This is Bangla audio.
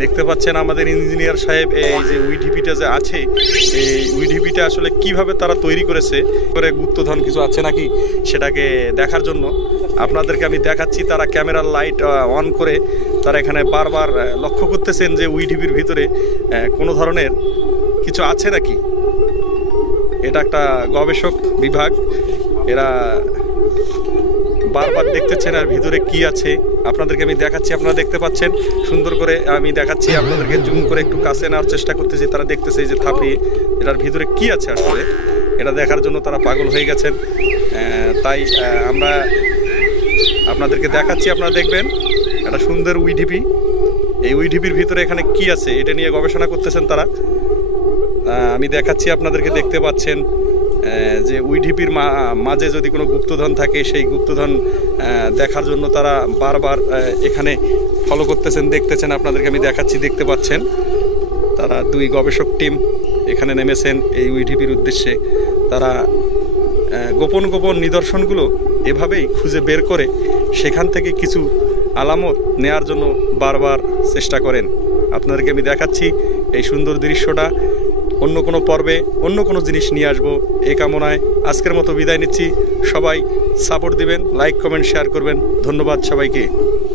দেখতে পাচ্ছেন আমাদের ইঞ্জিনিয়ার সাহেব এই যে উইডিপিটা যে আছে, এই উইডিপিটা আসলে কীভাবে তারা তৈরি করেছে, করে গুপ্তধন কিছু আছে নাকি সেটাকে দেখার জন্য। আপনাদেরকে আমি দেখাচ্ছি তারা ক্যামেরার লাইট অন করে তারা এখানে বারবার লক্ষ্য করতেছেন যে উইডিপির ভিতরে কোনো ধরনের কিছু আছে নাকি? এটা একটা গবেষক বিভাগ, এরা বারবার দেখতেছেন আর ভিতরে কি আছে আপনাদেরকে আমি দেখাচ্ছি, আপনারা দেখতে পাচ্ছেন। সুন্দর করে আমি দেখাচ্ছি, আপনাদেরকে জুম করে একটু কাছে নেওয়ার চেষ্টা করতেছি, তারা দেখতেছে যে থাপিয়ে এটার ভিতরে কি আছে আসলে? এটা দেখার জন্য তারা পাগল হয়ে গেছেন। তাই আমরা আপনাদেরকে দেখাচ্ছি, আপনারা দেখবেন। একটা সুন্দর উইডিপি। এই উইডিপির ভিতরে এখানে কি আছে, এটা নিয়ে গবেষণা করতেছেন তারা। আমি দেখাচ্ছি, আপনাদেরকে দেখতে পাচ্ছেন। যে উইডিপির মাঝে যদি কোনো গুপ্তধন থাকে, সেই গুপ্তধন দেখার জন্য তারা বারবার এখানে ফলো করতেছেন, দেখতেছেন। আপনাদেরকে আমি দেখাচ্ছি, দেখতে পাচ্ছেন। তারা দুই গবেষক টিম এখানে নেমেছেন এই উইডিপির উদ্দেশ্যে। তারা গোপন গোপন নিদর্শনগুলো এভাবেই খুঁজে বের করে সেখান থেকে কিছু আলামত নেয়ার জন্য বারবার চেষ্টা করেন। আপনাদেরকে আমি দেখাচ্ছি এই সুন্দর দৃশ্যটা। অন্য কোনো পর্বে অন্য কোনো জিনিস নিয়ে আসব। এই কামনায় আজকের মতো বিদায় নিচ্ছি। সবাই সাপোর্ট দিবেন লাইক কমেন্ট শেয়ার করবেন। ধন্যবাদ সবাইকে।